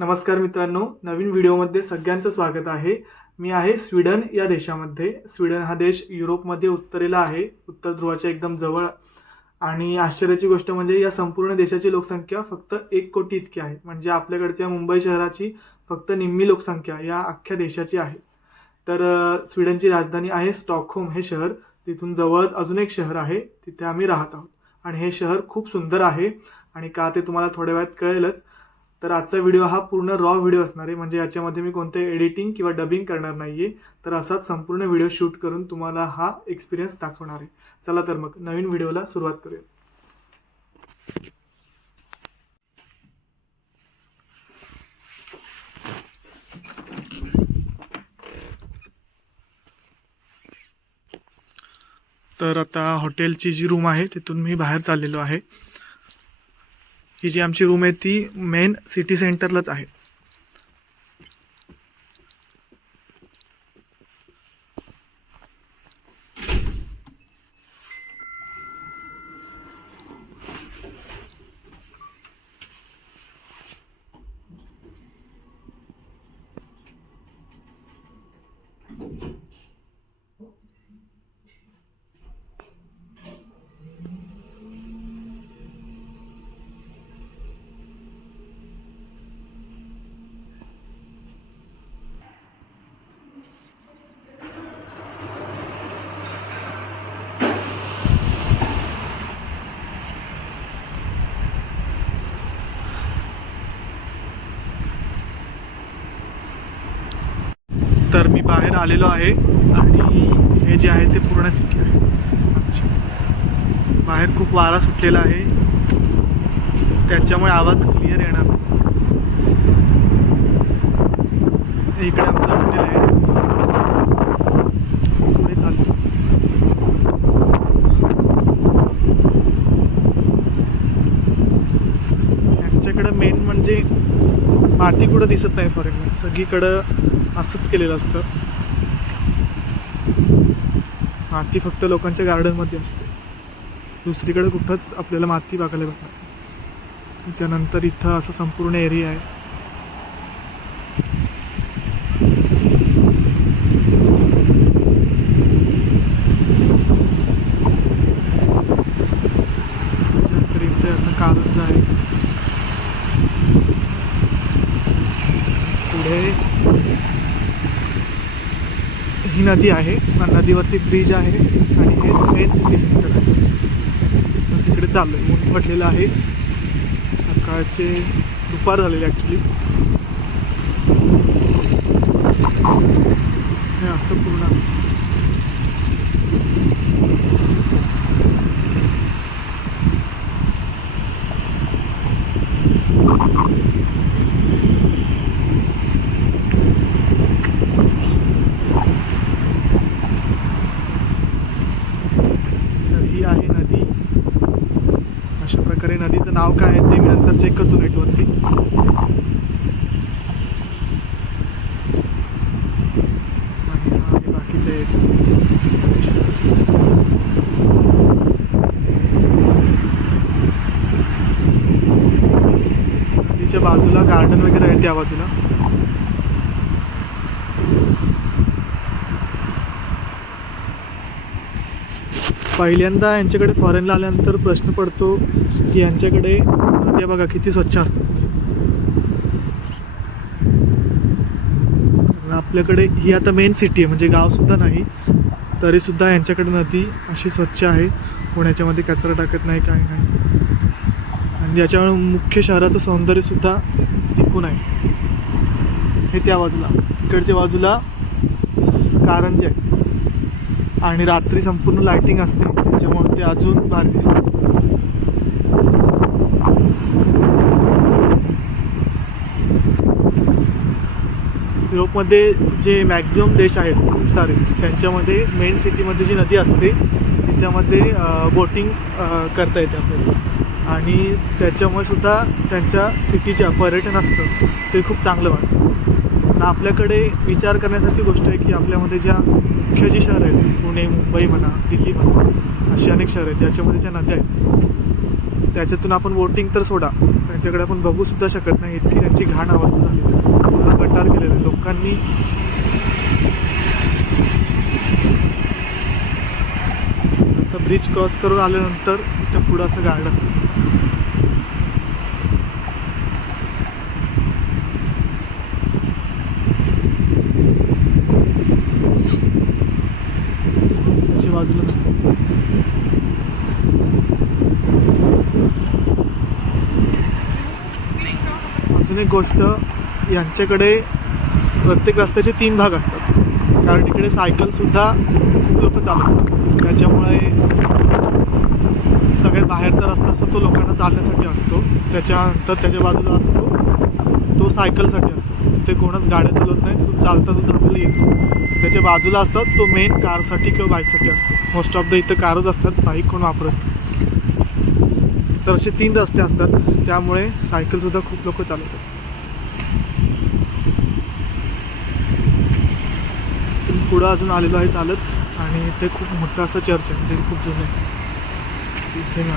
नमस्कार मित्रांनो नवीन व्हिडिओमध्ये सगळ्यांचं स्वागत आहे. मी आहे स्वीडन या देशामध्ये. स्वीडन हा देश युरोपमध्ये उत्तरेला आहे उत्तर ध्रुवाच्या एकदम जवळ. आणि आश्चर्याची गोष्ट म्हणजे या संपूर्ण देशाची लोकसंख्या फक्त एक कोटी इतकी आहे. म्हणजे आपल्याकडच्या मुंबई शहराची फक्त निम्मी लोकसंख्या या अख्ख्या देशाची आहे. तर स्वीडनची राजधानी आहे स्टॉकहोम हे शहर. तिथून जवळ अजून एक शहर आहे तिथे आम्ही राहत आहोत. आणि हे शहर खूप सुंदर आहे. आणि का ते तुम्हाला थोड्या वेळात कळेलच. तर आजचा व्हिडिओ हा पूर्ण रॉ व्हिडिओ असणार आहे. म्हणजे याच्यामध्ये मी कोणते एडिटिंग किंवा डबिंग करणार नाही आहे तर असाच संपूर्ण व्हिडिओ शूट करून तुम्हाला हा एक्सपिरियन्स दाखवणार आहे. चला तर मग नवीन व्हिडिओला सुरुवात करूया. तर आता हॉटेलची जी रूम आहे तिथून मी बाहेर चाललेलो आहे. ही जी आमची रूम आहे ती मेन सिटी सेंटरलाच आहे. तर मी बाहेर आलेलो आहे आणि हे जे आहे ते पूर्ण सिटी आहे. बाहेर खूप वारा सुटलेला आहे. त्याच्यामुळे आवाज क्लिअर येणार इकडे आमचं हॉटेल आहे. पुढे यांच्याकडं मेन म्हणजे माती कुठं दिसत नाही फॉरेन सगळीकडं असंच केलेलं असतं. माती फक्त लोकांच्या गार्डनमध्ये असते. दुसरीकडे कुठंच आपल्याला माती बघायला भेटणार त्याच्यानंतर इथं असं संपूर्ण एरिया आहे. त्याच्यानंतर इथे असं कारंज आहे. पुढे ही नदी आहे. नदीवरती ब्रिज आहे आणि हेच मेन सिटी सेंटर आहे. तर तिकडे चाललो आहे ऊन पडलेलं आहे. सकाळचे दुपार झालेले ॲक्च्युली हे असं पूर्ण आहे. तर ही आहे नदी अशा प्रकारे नदीचं नाव काय आहे ते मी नंतर चेक करतो नेटवरती बाकीचे नदीच्या बाजूला गार्डन वगैरे आहे त्या बाजूला. पहिल्यांदा यांच्याकडे फॉरेनला आल्यानंतर प्रश्न पडतो की यांच्याकडे नद्या बघा किती स्वच्छ असतात. आपल्याकडे ही आता मेन सिटी आहे म्हणजे गावसुद्धा नाही तरीसुद्धा यांच्याकडे नदी अशी स्वच्छ आहे. कोणाच्यामध्ये कचरा टाकत नाही काय नाही. आणि याच्यामुळे मुख्य शहराचं सौंदर्यसुद्धा टिकून आहे. हे त्या बाजूला. इकडच्या बाजूला कारंजे आहेत. आणि रात्री संपूर्ण लायटिंग असते. त्याच्यामुळे ते अजून भारी दिसतं. युरोपमध्ये जे मॅक्झिमम देश आहेत खूप सारे त्यांच्यामध्ये मेन सिटीमध्ये जी नदी असते तिच्यामध्ये बोटिंग करता येते आपल्याला. आणि त्याच्यामुळे सुद्धा त्यांच्या सिटीच्या पर्यटन असतं. ते खूप चांगलं वाटतं. आपल्याकडे विचार करण्यासारखी गोष्ट आहे की आपल्यामध्ये ज्या मुख्य जी शहरं आहेत पुणे मुंबई म्हणा दिल्ली म्हणा अशी अनेक शहरं आहेत ज्याच्यामध्ये ज्या नद्या आहेत त्याच्यातून आपण वोटिंग तर सोडा त्यांच्याकडे आपण बघूसुद्धा शकत नाही इतकी त्यांची घाण अवस्था झाली आहे. गटार केलेलं आहे. लोकांनी आता ब्रिज क्रॉस करून आल्यानंतर त्या पुढं असं गार्डन त्याच्या बाजूला अजून एक गोष्ट यांच्याकडे प्रत्येक रस्त्याचे तीन भाग असतात. कारण इकडे सायकलसुद्धा खूप लोक चालवतात. त्याच्यामुळे सगळ्यात बाहेरचा रस्ता असतो तो लोकांना चालण्यासाठी असतो. त्याच्यानंतर त्याच्या बाजूला असतो. तो सायकलसाठी असतो. तिथे कोणच गाड्या चालवत नाही तो चालता सुद्धा आपल्याला येतो त्याच्या बाजूला असतात तो मेन कारसाठी किंवा बाईकसाठी असतो. मोस्ट ऑफ द इथं कारच असतात बाईक कोण वापरत तर असे तीन रस्ते असतात त्यामुळे सायकलसुद्धा खूप लोक चालवतात. पुढं अजून आलेलो आहे चालत आणि इथे खूप मोठं असं चर्च आहे म्हणजे खूप जुनं आहे. तिथे मी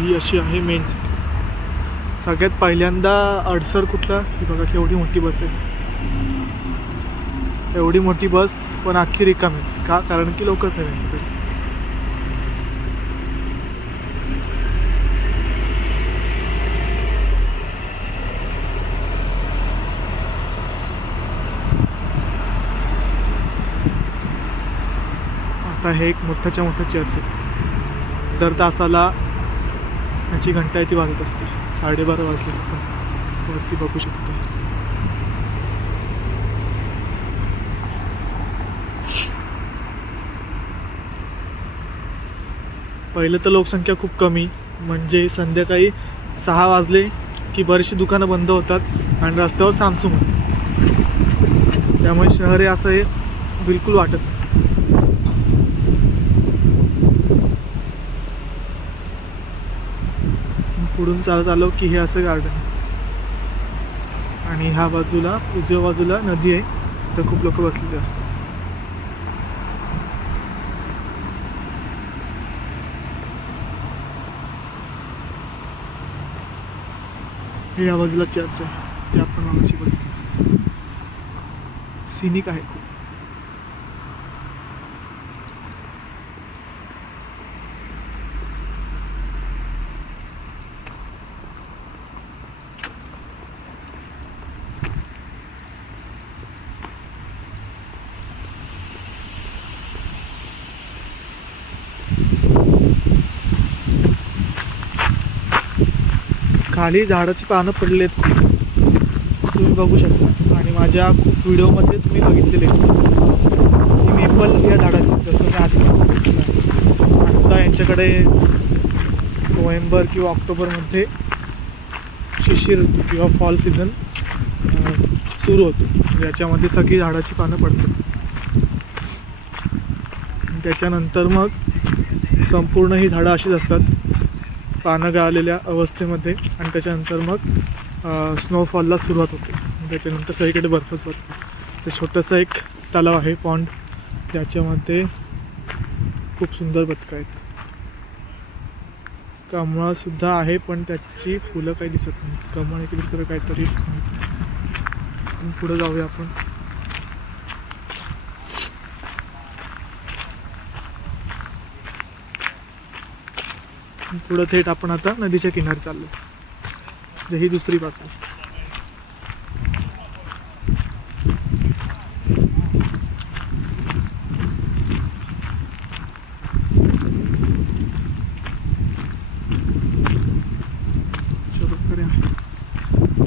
ही अशी आहे मेन सिटी सगळ्यात पहिल्यांदा अडसर कुठला? ही बघा केवढी मोठी बस आहे. एवढी मोठी बस पण अख्खी रिकामीच का? कारण की लोकच नाही त्यांच्याकडे. आता हे एक मोठ्याच्या मोठं चर्च आहे. दर तासाला याची घंटा आहे ती वाजत असते. साडेबारा वाजले आपण. वरती बघू शकतो. पहिलं तर लोकसंख्या खूप कमी. म्हणजे संध्याकाळी सहा वाजले की बरीचशी दुकानं बंद होतात आणि रस्त्यावर सामसूम होतं त्यामुळे शहर हे असं हे बिलकुल वाटत नाही. पुढून चालत आलो की हे असं गार्डन आहे. आणि ह्या बाजूला उजव्या बाजूला नदी आहे. तर खूप लोक बसलेले असतात. हे या बाजूला चर्च आहे. ते आपण मागाशी बघितलं. सिनिक आहे खूप. खाली झाडाची पानं पडलेत. तुम्ही बघू शकता. आणि माझ्या खूप व्हिडिओमध्ये तुम्ही बघितलेले. की मेपल या झाडाची जसं मी आधी आता यांच्याकडे नोव्हेंबर किंवा ऑक्टोबरमध्ये शिशिर किंवा फॉल सीझन सुरू होतो. याच्यामध्ये सगळी झाडाची पानं पडतात. त्याच्यानंतर मग संपूर्ण ही झाडं अशीच असतात. पानं गळालेल्या अवस्थेमध्ये आणि त्याच्यानंतर मग स्नोफॉलला सुरुवात होते. त्याच्यानंतर सगळीकडे बर्फच पडतो. ते छोटंसं एक तलाव आहे पॉन्ड ज्याच्यामध्ये खूप सुंदर बदकं आहेत. कमळासुद्धा आहे पण त्याची फुलं काही दिसत नाहीत. कमळ एक दुसरं काहीतरी पुढं जाऊया आपण. पुढं थेट आपण आता नदीच्या किनारी चाललो. म्हणजे ही दुसरी बाजू.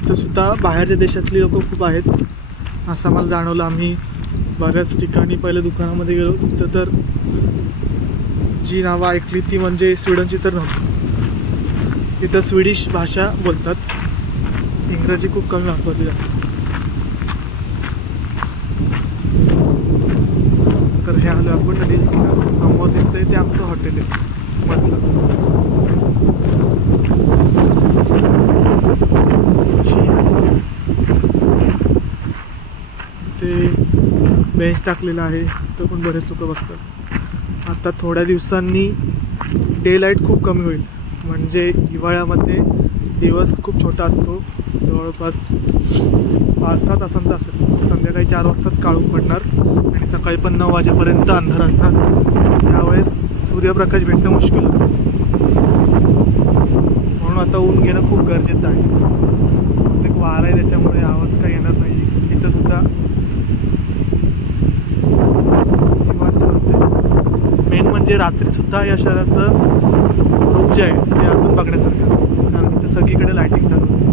तर सुद्धा बाहेरच्या देशातली लोक खूप आहेत. असं मला जाणवलं. आम्ही बऱ्याच ठिकाणी पहिल्या दुकानामध्ये गेलो. तिथं तर जी नावं ऐकली ती म्हणजे स्वीडनची तर नव्हती. तिथं स्वीडिश भाषा बोलतात. इंग्रजी खूप कमी वापरली जाते. तर हे आलं आपण समोर दिसतंय ते आमचं हॉटेल आहे. म्हटलं ते बेंच टाकलेला आहे. तो पण बरेच लोक बसतात. आता थोड्या दिवसांनी डे लाइट खूप कमी होईल. म्हणजे हिवाळ्यामध्ये दिवस खूप छोटा असतो. जवळपास पाच सहा तासांचा असेल. संध्याकाळी चार वाजताच काळून पडणार आणि सकाळी पण नऊ वाजेपर्यंत अंधार असणार. त्यावेळेस सूर्यप्रकाश भेटणं मुश्किल होतं. म्हणून आता ऊन घेणं खूप गरजेचं आहे. प्रत्येक वारा आहे त्याच्यामुळे आवाज काही येणार नाही. इथंसुद्धा सुद्धा निवांत असते मेन म्हणजे रात्रीसुद्धा या शहराचं रूप जे आहे ते अजून बघण्यासारखं असतं. कारण ते सगळीकडे लायटिंग चालू होते.